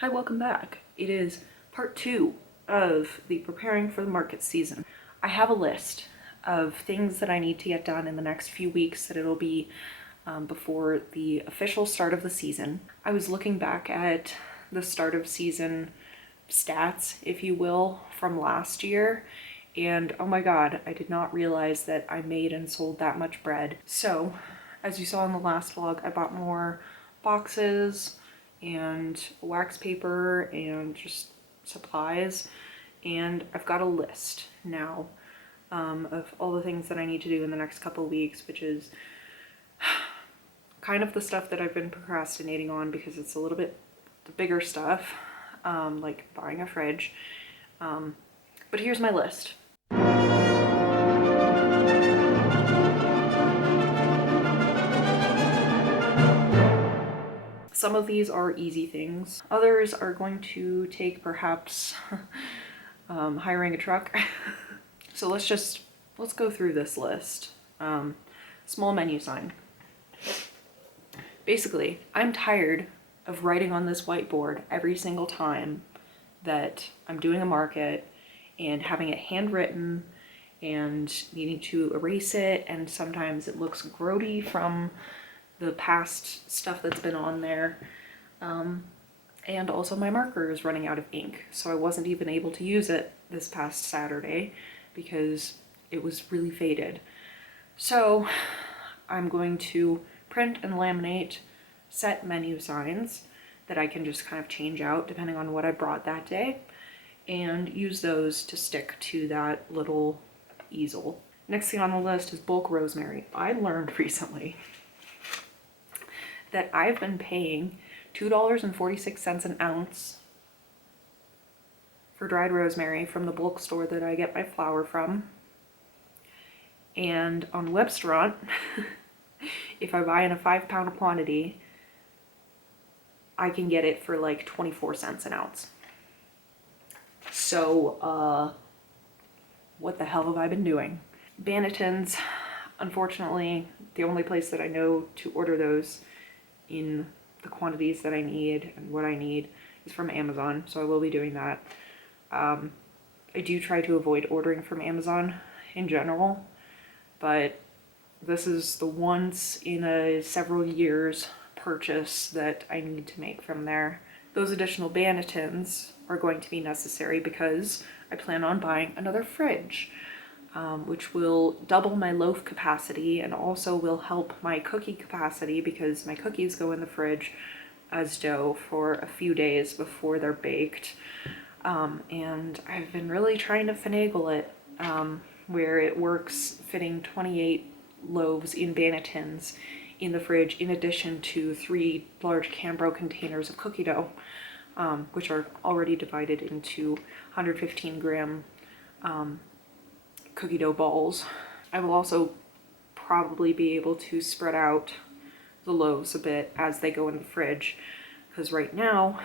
Hi, welcome back. It is part 2 of the preparing for the market season. I have a list of things that I need to get done in the next few weeks that it'll be before the official start of the season. I was looking back at the start of season stats, if you will, from last year, and oh my god, I did not realize that I made and sold that much bread. So, as you saw in the last vlog, I bought more boxes and wax paper and just supplies, and I've got a list now of all the things that I need to do in the next couple of weeks, which is kind of the stuff that I've been procrastinating on because it's a little bit the bigger stuff, like buying a fridge. But here's my list. Some of these are easy things. Others are going to take perhaps hiring a truck. So let's go through this list. Small menu sign. Basically, I'm tired of writing on this whiteboard every single time that I'm doing a market and having it handwritten and needing to erase it, and sometimes it looks grody from the past stuff that's been on there. And also my marker is running out of ink, so I wasn't even able to use it this past Saturday because it was really faded. So I'm going to print and laminate set menu signs that I can just kind of change out depending on what I brought that day, and use those to stick to that little easel. Next thing on the list is bulk rosemary. I learned recently that I've been paying $2.46 an ounce for dried rosemary from the bulk store that I get my flour from. And on Webstaurant, if I buy in a 5-pound quantity, I can get it for like 24 cents an ounce. So, what the hell have I been doing? Bannetons, unfortunately, the only place that I know to order those in the quantities that I need and what I need is from Amazon, so I will be doing that. I do try to avoid ordering from Amazon in general, but this is the once in a several years purchase that I need to make from there. Those additional bannetons are going to be necessary because I plan on buying another fridge, which will double my loaf capacity and also will help my cookie capacity because my cookies go in the fridge as dough for a few days before they're baked. And I've been really trying to finagle it where it works fitting 28 loaves in bannetons in the fridge in addition to 3 large Cambro containers of cookie dough, which are already divided into 115 gram cookie dough balls. I will also probably be able to spread out the loaves a bit as they go in the fridge, because right now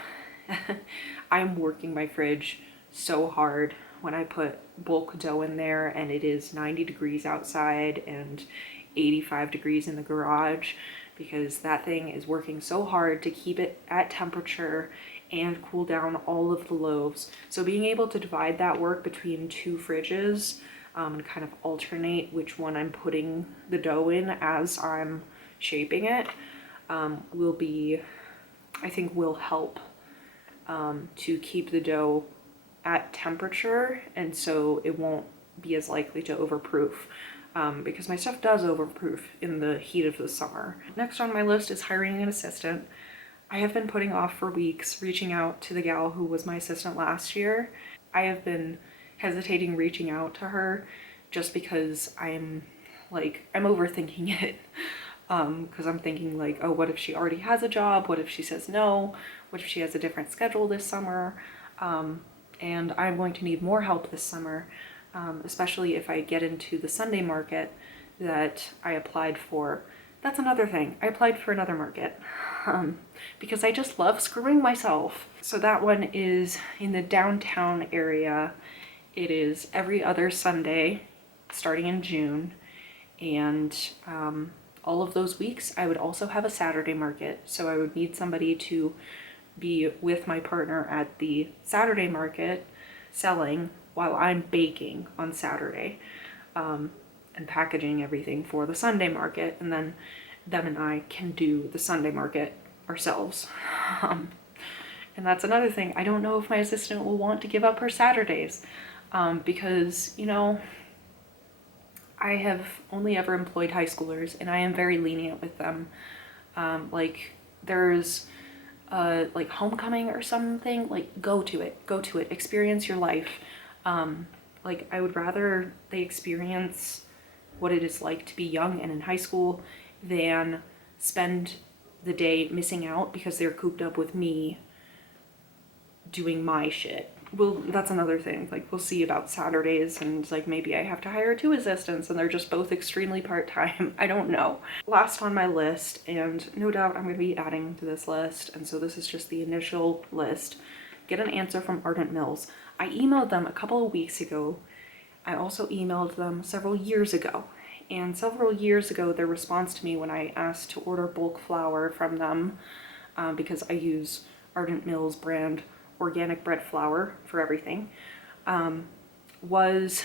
I'm working my fridge so hard when I put bulk dough in there and it is 90 degrees outside and 85 degrees in the garage, because that thing is working so hard to keep it at temperature and cool down all of the loaves. So being able to divide that work between 2 fridges and kind of alternate which one I'm putting the dough in as I'm shaping it will be, I think will help to keep the dough at temperature, and so it won't be as likely to overproof, because my stuff does overproof in the heat of the summer. Next on my list is hiring an assistant. I have been putting off for weeks reaching out to the gal who was my assistant last year. I have been hesitating reaching out to her just because I'm overthinking it, because I'm thinking like, oh, what if she already has a job? What if she says no? What if she has a different schedule this summer? And I'm going to need more help this summer, especially if I get into the Sunday market that I applied for. That's another thing. I applied for another market because I just love screwing myself. So that one is in the downtown area. It is every other Sunday starting in June, and all of those weeks I would also have a Saturday market. So I would need somebody to be with my partner at the Saturday market selling while I'm baking on Saturday, and packaging everything for the Sunday market, and then them and I can do the Sunday market ourselves. And that's another thing. I don't know if my assistant will want to give up her Saturdays, because, you know, I have only ever employed high schoolers and I am very lenient with them. Like there's like homecoming or something, like go to it, experience your life. Like I would rather they experience what it is like to be young and in high school than spend the day missing out because they're cooped up with me doing my shit. Well, that's another thing. Like we'll see about Saturdays, and like maybe I have to hire 2 assistants and they're just both extremely part-time. I don't know. Last on my list, and no doubt I'm going to be adding to this list, and so this is just the initial list, get an answer from Ardent Mills. I emailed them a couple of weeks ago. I also emailed them several years ago. And several years ago, their response to me when I asked to order bulk flour from them, because I use Ardent Mills brand organic bread flour for everything, was,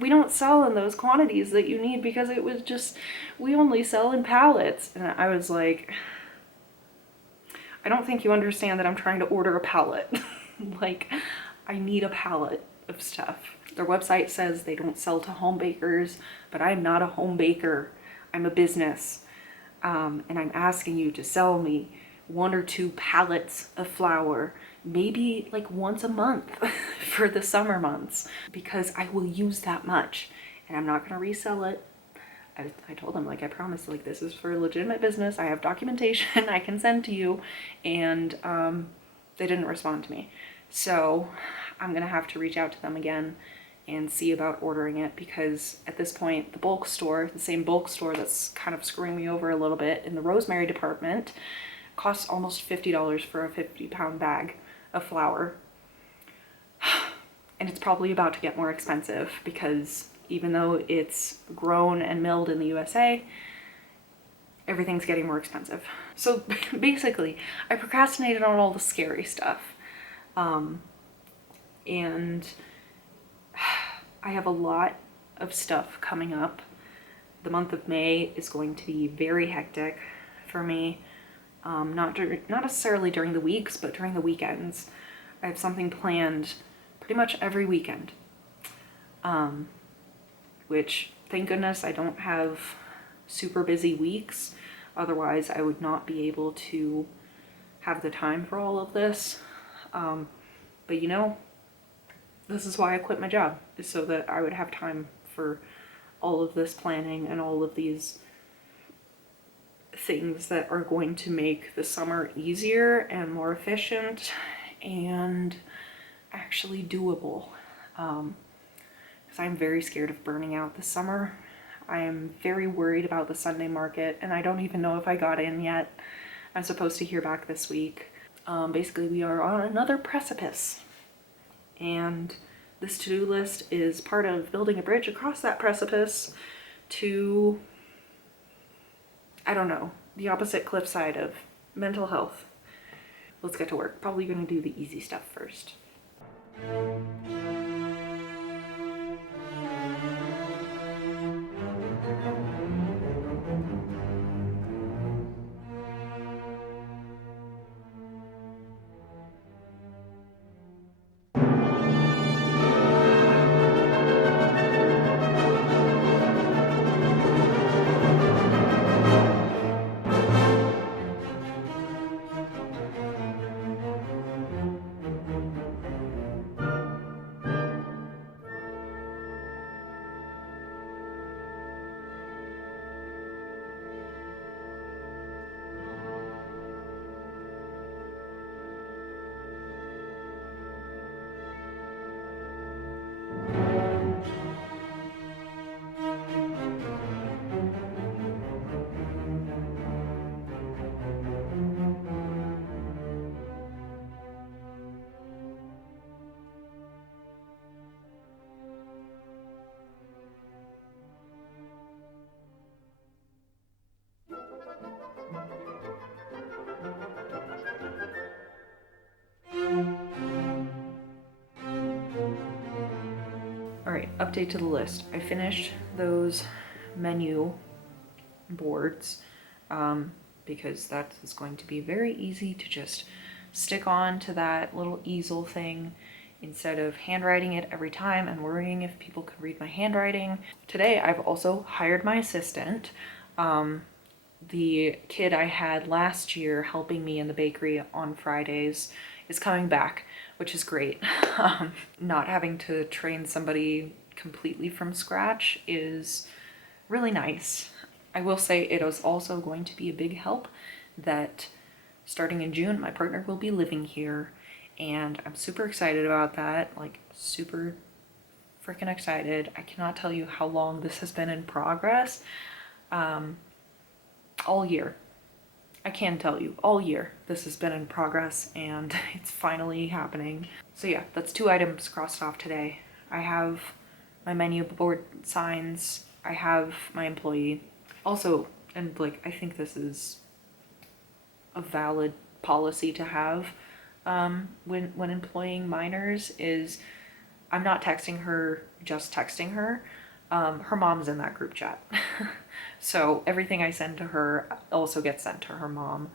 we don't sell in those quantities that you need because it was just, we only sell in pallets. And I was like, I don't think you understand that I'm trying to order a pallet. Like, I need a pallet of stuff. Their website says they don't sell to home bakers, but I'm not a home baker. I'm a business. And I'm asking you to sell me 1 or 2 pallets of flour, maybe like once a month for the summer months, because I will use that much and I'm not going to resell it. I told them, like, I promise, like, this is for a legitimate business. I have documentation I can send to you. And they didn't respond to me. So I'm going to have to reach out to them again and see about ordering it, because at this point, the bulk store, the same bulk store that's kind of screwing me over a little bit in the rosemary department, costs almost $50 for a 50-pound bag of flour. And it's probably about to get more expensive because even though it's grown and milled in the USA, everything's getting more expensive. So basically, I procrastinated on all the scary stuff. And I have a lot of stuff coming up. The month of May is going to be very hectic for me. Not necessarily during the weeks, but during the weekends. I have something planned pretty much every weekend. Which, thank goodness, I don't have super busy weeks. Otherwise, I would not be able to have the time for all of this. But you know, this is why I quit my job, is so that I would have time for all of this planning and all of these things that are going to make the summer easier and more efficient and actually doable. Because I'm very scared of burning out this summer. I am very worried about the Sunday market, and I don't even know if I got in yet. I'm supposed to hear back this week. Basically, we are on another precipice. And this to-do list is part of building a bridge across that precipice to, I don't know, the opposite cliffside of mental health. Let's get to work. Probably gonna do the easy stuff first. right, update to the list. I finished those menu boards because that is going to be very easy to just stick on to that little easel thing instead of handwriting it every time and worrying if people could read my handwriting. Today I've also hired my assistant. The kid I had last year helping me in the bakery on Fridays is coming back, which is great. Not having to train somebody completely from scratch is really nice. I will say it is also going to be a big help that starting in June, my partner will be living here, and I'm super excited about that, like super freaking excited. I cannot tell you how long this has been in progress. All year. I can tell you, all year this has been in progress and it's finally happening. So yeah, that's 2 items crossed off today. I have my menu board signs, I have my employee. Also, and like, I think this is a valid policy to have when employing minors, is I'm not texting her, just texting her. Her mom's in that group chat. So everything I send to her also gets sent to her mom,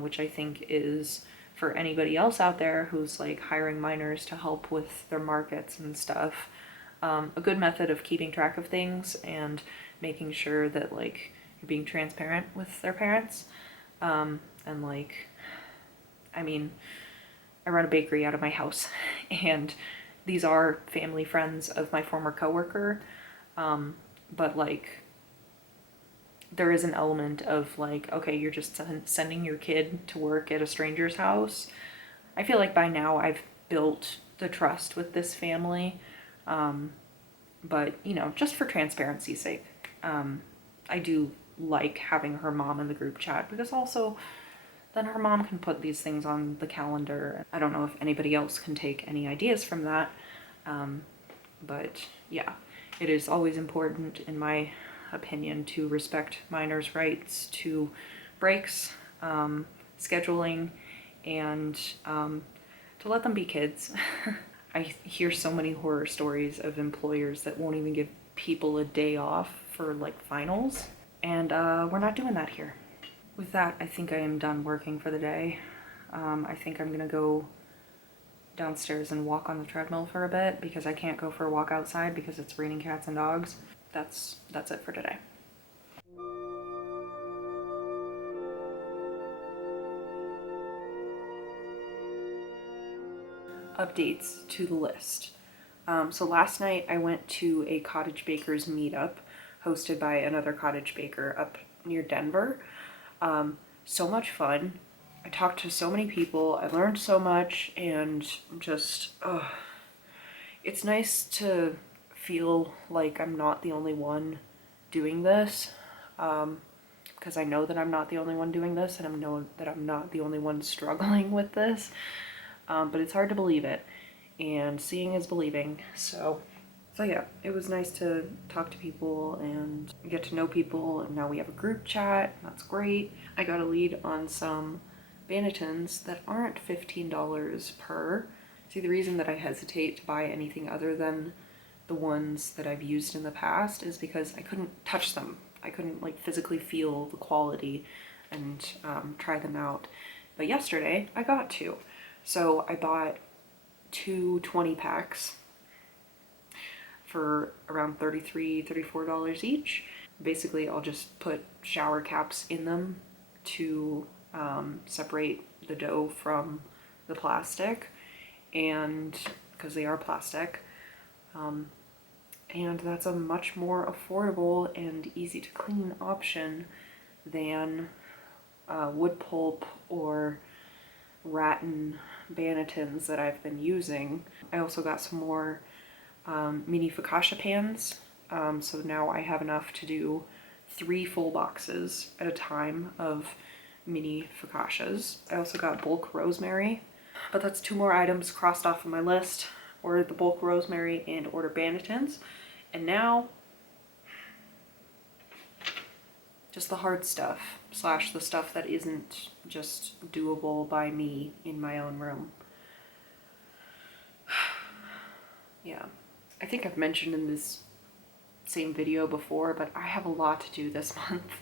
which I think is, for anybody else out there who's like hiring minors to help with their markets and stuff, a good method of keeping track of things and making sure that like you're being transparent with their parents. And like, I mean, I run a bakery out of my house and these are family friends of my former coworker. But like, there is an element of like, okay, you're just sending your kid to work at a stranger's house. I feel like by now I've built the trust with this family. But you know, just for transparency's sake, I do like having her mom in the group chat, because also then her mom can put these things on the calendar. I don't know if anybody else can take any ideas from that. But yeah, it is always important, in my opinion, to respect minors' rights to breaks, scheduling, and to let them be kids. I hear so many horror stories of employers that won't even give people a day off for like finals, and we're not doing that here. With that, I think I am done working for the day. I think I'm gonna go downstairs and walk on the treadmill for a bit because I can't go for a walk outside because it's raining cats and dogs. That's it for today. Updates to the list. So last night I went to a cottage bakers meetup hosted by another cottage baker up near Denver. So much fun. I talked to so many people, I learned so much, and just, it's nice to feel like I'm not the only one doing this, because I know that I'm not the only one doing this, and I know that I'm not the only one struggling with this, but it's hard to believe it, and seeing is believing. So yeah, it was nice to talk to people and get to know people, and now we have a group chat. That's great. I got a lead on some Bannettons that aren't $15 per. See, the reason that I hesitate to buy anything other than the ones that I've used in the past is because I couldn't touch them. I couldn't like physically feel the quality and try them out. But yesterday I got to. So I bought 2 20 packs for around $34 each. Basically, I'll just put shower caps in them to separate the dough from the plastic, and because they are plastic, and that's a much more affordable and easy to clean option than wood pulp or rattan Bannettons that I've been using. I also got some more mini focaccia pans, so now I have enough to do 3 full boxes at a time of mini focaccias. I also got bulk rosemary, but that's 2 more items crossed off of my list. Order the bulk rosemary and order Bannettons, and now just the hard stuff / the stuff that isn't just doable by me in my own room. Yeah. I think I've mentioned in this same video before, but I have a lot to do this month.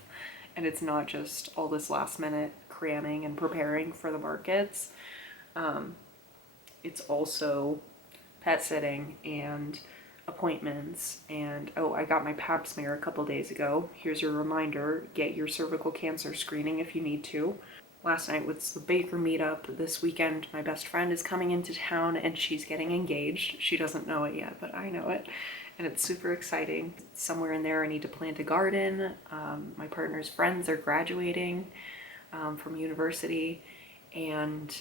And it's not just all this last minute cramming and preparing for the markets. It's also pet sitting and appointments. And oh, I got my pap smear a couple days ago. Here's your reminder, get your cervical cancer screening if you need to. Last night was the baker meetup. This weekend, my best friend is coming into town and she's getting engaged. She doesn't know it yet, but I know it. And it's super exciting. Somewhere in there I need to plant a garden. My partner's friends are graduating from university, and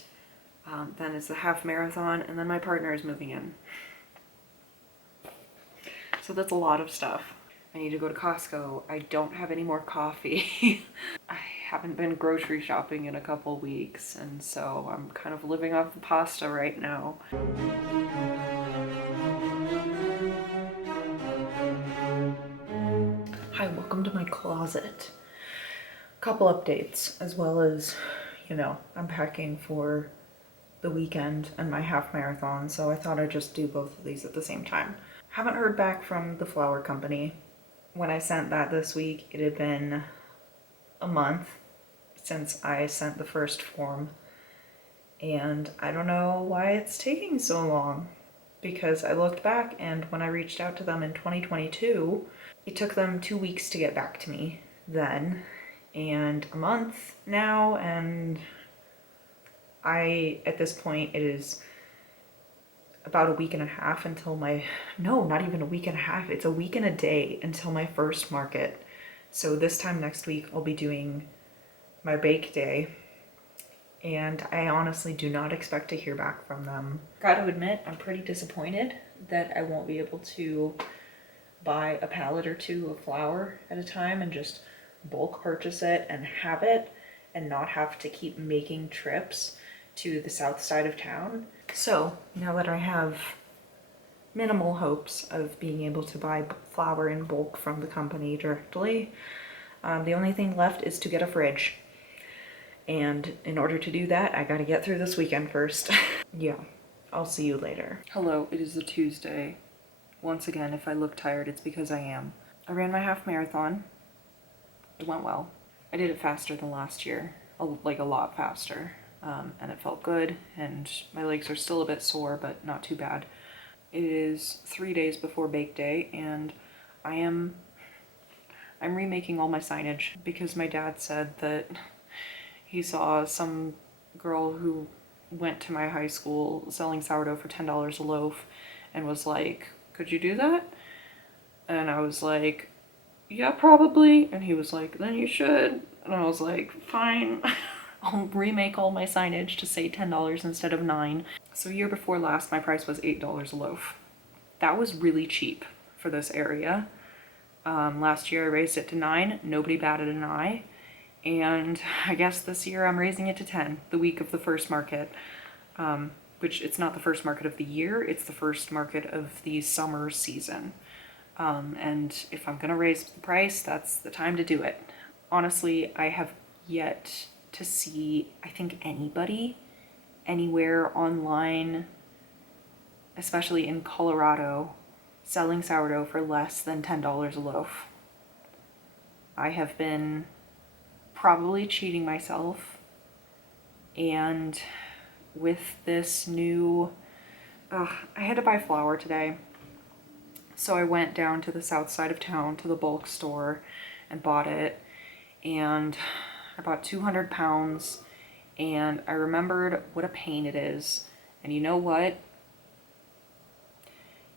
then it's the half marathon, and then my partner is moving in. So that's a lot of stuff. I need to go to Costco. I don't have any more coffee. I haven't been grocery shopping in a couple weeks, and so I'm kind of living off the pasta right now. Hi, welcome to my closet. Couple updates, as well as, you know, unpacking for the weekend and my half marathon, so I thought I'd just do both of these at the same time. Haven't heard back from the flower company. When I sent that this week, it had been a month since I sent the first form, and I don't know why it's taking so long, because I looked back and when I reached out to them in 2022, it took them 2 weeks to get back to me then, and a month now, and at this point, it is about a week and a half until no, not even a week and a half, it's a week and a day until my first market. So this time next week, I'll be doing my bake day, and I honestly do not expect to hear back from them. Gotta admit, I'm pretty disappointed that I won't be able to buy a pallet or two of flour at a time and just bulk purchase it and have it and not have to keep making trips to the south side of town. So now that I have minimal hopes of being able to buy flour in bulk from the company directly, the only thing left is to get a fridge. And in order to do that, I gotta get through this weekend first. Yeah, I'll see you later. Hello, it is a Tuesday. Once again, if I look tired, it's because I am. I ran my half marathon. It went well. I did it faster than last year, like a lot faster, and it felt good, and my legs are still a bit sore, but not too bad. It is 3 days before bake day, and I'm remaking all my signage because my dad said that he saw some girl who went to my high school selling sourdough for $10 a loaf and was like, "Could you do that?" And I was like, "Yeah, probably." And he was like, "Then you should." And I was like, "Fine." I'll remake all my signage to say $10 instead of $9. So year before last, my price was $8 a loaf. That was really cheap for this area. Last year I raised it to $9. Nobody batted an eye. And I guess this year I'm raising it to $10, the week of the first market. Which it's not the first market of the year, it's the first market of the summer season. And if I'm gonna raise the price, that's the time to do it. Honestly, I have yet to see, I think, anybody anywhere online, especially in Colorado, selling sourdough for less than $10 a loaf. I have been probably cheating myself, and with this new, I had to buy flour today. So I went down to the south side of town to the bulk store and bought it, and I bought 200 pounds, and I remembered what a pain it is. And you know what?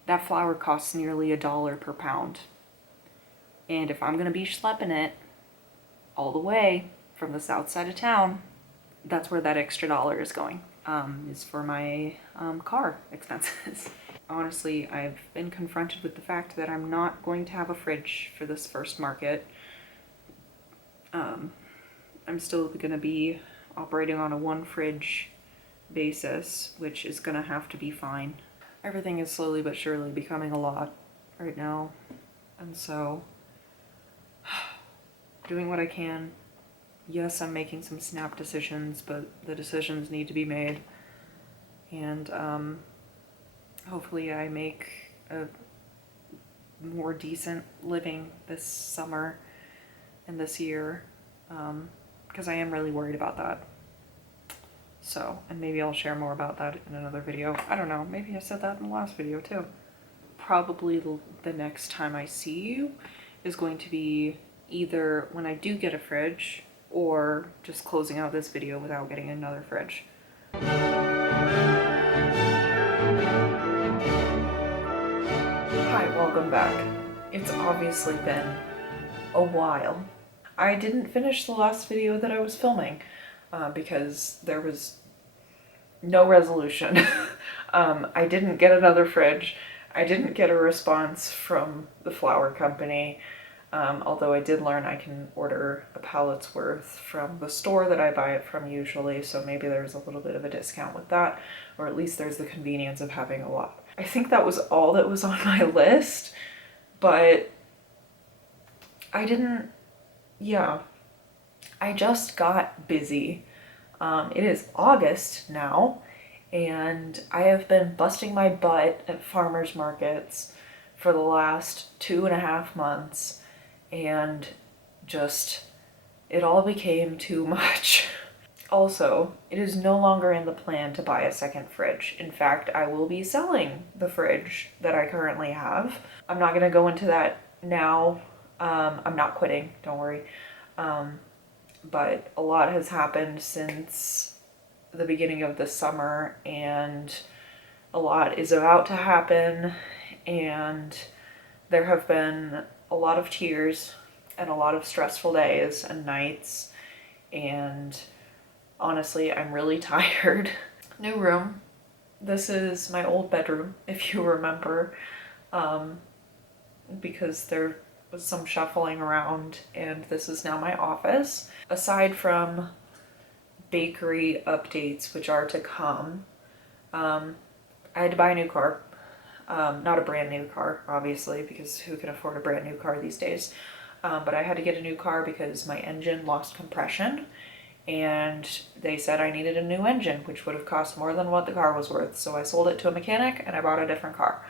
That flour costs nearly $1 per pound. And if I'm going to be schlepping it all the way from the south side of town, that's where that extra $1 is going, is for my car expenses. Honestly, I've been confronted with the fact that I'm not going to have a fridge for this first market. I'm still going to be operating on a one fridge basis, which is going to have to be fine. Everything is slowly but surely becoming a lot right now, and so doing what I can. Yes, I'm making some snap decisions, but the decisions need to be made, and hopefully I make a more decent living this summer and this year, because I am really worried about that. So, and maybe I'll share more about that in another video. I don't know, maybe I said that in the last video too. Probably the next time I see you is going to be either when I do get a fridge or just closing out this video without getting another fridge. Hi, welcome back. It's obviously been a while. I didn't finish the last video that I was filming because there was no resolution. I didn't get another fridge. I didn't get a response from the flour company, although I did learn I can order a pallet's worth from the store that I buy it from usually, so maybe there's a little bit of a discount with that, or at least there's the convenience of having a lot. I think that was all that was on my list, but I just got busy. It is August now, and I have been busting my butt at farmers markets for the last 2.5 months, and just, it all became too much. Also, it is no longer in the plan to buy a second fridge. In fact, I will be selling the fridge that I currently have. I'm not gonna go into that now. I'm not quitting, don't worry. But a lot has happened since the beginning of the summer, and a lot is about to happen, and there have been a lot of tears and a lot of stressful days and nights, and honestly, I'm really tired. New room. This is my old bedroom, if you remember, because there was some shuffling around, and this is now my office. Aside from bakery updates, which are to come, I had to buy a new car. Not a brand new car, obviously, because who can afford a brand new car these days? But I had to get a new car because my engine lost compression, and they said I needed a new engine, which would have cost more than what the car was worth. So I sold it to a mechanic and I bought a different car.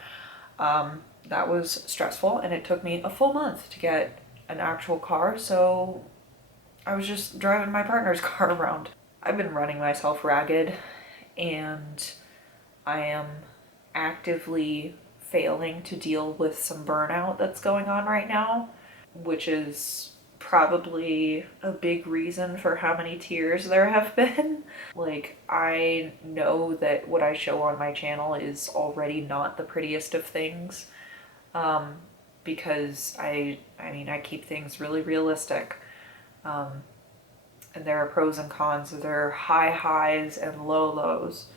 That was stressful, and it took me a full month to get an actual car, so I was just driving my partner's car around. I've been running myself ragged, and I am actively failing to deal with some burnout that's going on right now, which is probably a big reason for how many tears there have been. Like, I know that what I show on my channel is already not the prettiest of things, because I mean, I keep things really realistic. And there are pros and cons. There are high highs and low lows.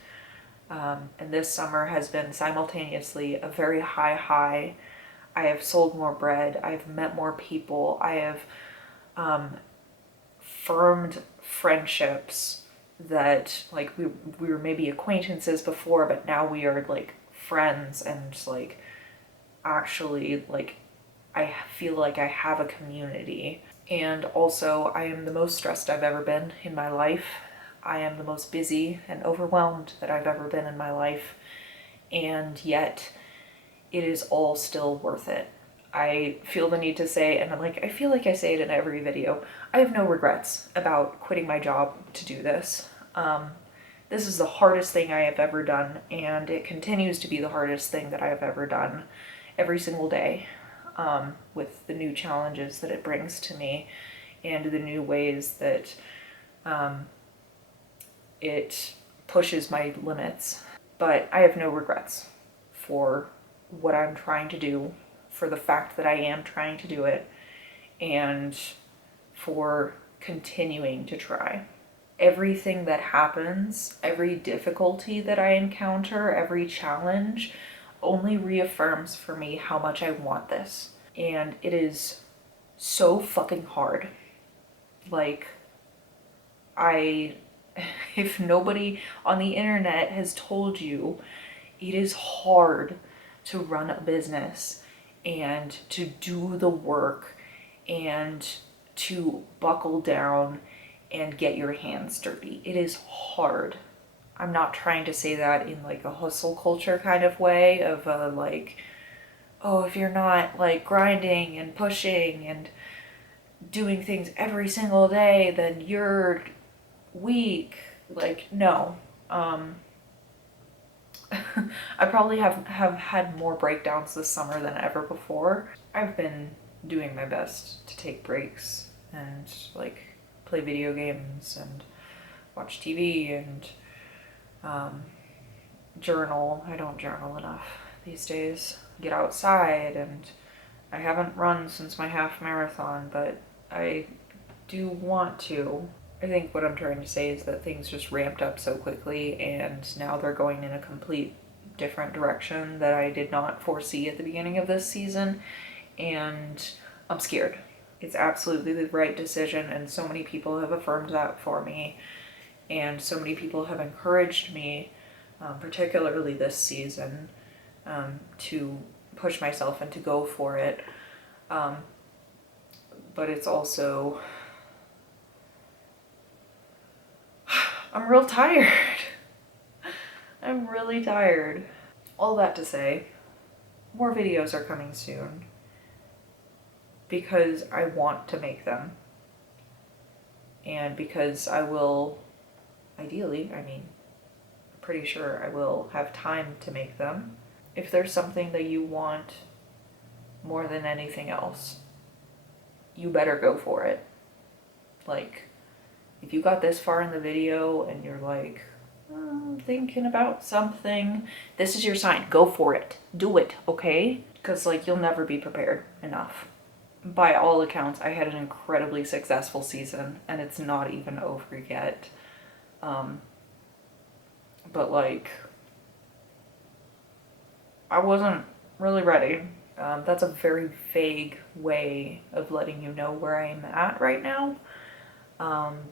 And this summer has been simultaneously a very high high. I have sold more bread. I've met more people. I have firmed friendships that, like, we were maybe acquaintances before, but now we are like friends, and like actually, like, I feel like I have a community. And also, I am the most stressed I've ever been in my life. I am the most busy and overwhelmed that I've ever been in my life. And yet, it is all still worth it. I feel the need to say, and I feel like I say it in every video, I have no regrets about quitting my job to do this. This is the hardest thing I have ever done, and it continues to be the hardest thing that I have ever done every single day, with the new challenges that it brings to me and the new ways that it pushes my limits. But I have no regrets for what I'm trying to do, for the fact that I am trying to do it, and for continuing to try. Everything that happens, every difficulty that I encounter, every challenge only reaffirms for me how much I want this. And it is so fucking hard. Like, if nobody on the internet has told you, it is hard to run a business and to do the work and to buckle down and get your hands dirty. It is hard. I'm not trying to say that in like a hustle culture kind of way of like, oh, if you're not like grinding and pushing and doing things every single day, then you're weak. Like, no. I probably have had more breakdowns this summer than ever before. I've been doing my best to take breaks and like play video games and watch TV and journal. I don't journal enough these days. Get outside, and I haven't run since my half marathon, but I do want to. I think what I'm trying to say is that things just ramped up so quickly, and now they're going in a complete different direction that I did not foresee at the beginning of this season, and I'm scared. It's absolutely the right decision, and so many people have affirmed that for me, and so many people have encouraged me, particularly this season, to push myself and to go for it. But it's also, I'm real tired. I'm really tired. All that to say, more videos are coming soon because I want to make them, and because I will, ideally, I mean, pretty sure I will have time to make them. If there's something that you want more than anything else, you better go for it. Like, if you got this far in the video and you're like, thinking about something, this is your sign. Go for it. Do it, okay? Because like, you'll never be prepared enough. By all accounts, I had an incredibly successful season, and it's not even over yet. But like, I wasn't really ready. That's a very vague way of letting you know where I'm at right now,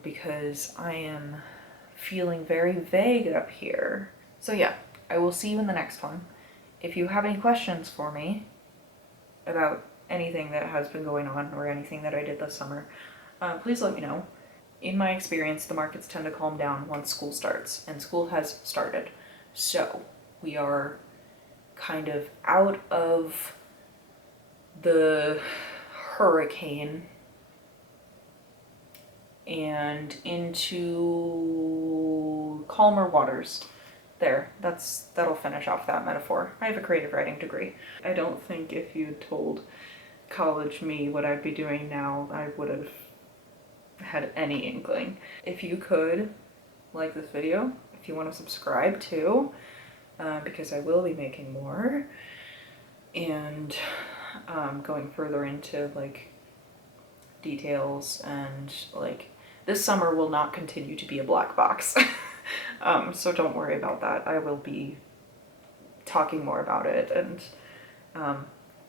because I am feeling very vague up here. So yeah, I will see you in the next one. If you have any questions for me about anything that has been going on or anything that I did this summer, please let me know. In my experience, the markets tend to calm down once school starts, and school has started. So we are kind of out of the hurricane and into calmer waters. There, that'll finish off that metaphor. I have a creative writing degree. I don't think if you told college me what I'd be doing now, I would have had any inkling. If you could like this video, if you want to subscribe too, because I will be making more and going further into like details, and like, this summer will not continue to be a black box. So don't worry about that. I will be talking more about it and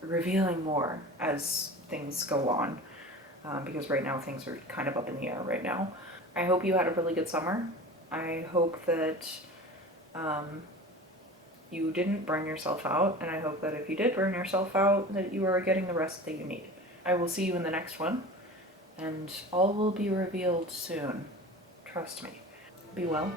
revealing more as things go on, because right now things are kind of up in the air right now. I hope you had a really good summer. I hope that you didn't burn yourself out, and I hope that if you did burn yourself out, that you are getting the rest that you need. I will see you in the next one, and all will be revealed soon. Trust me. Be well.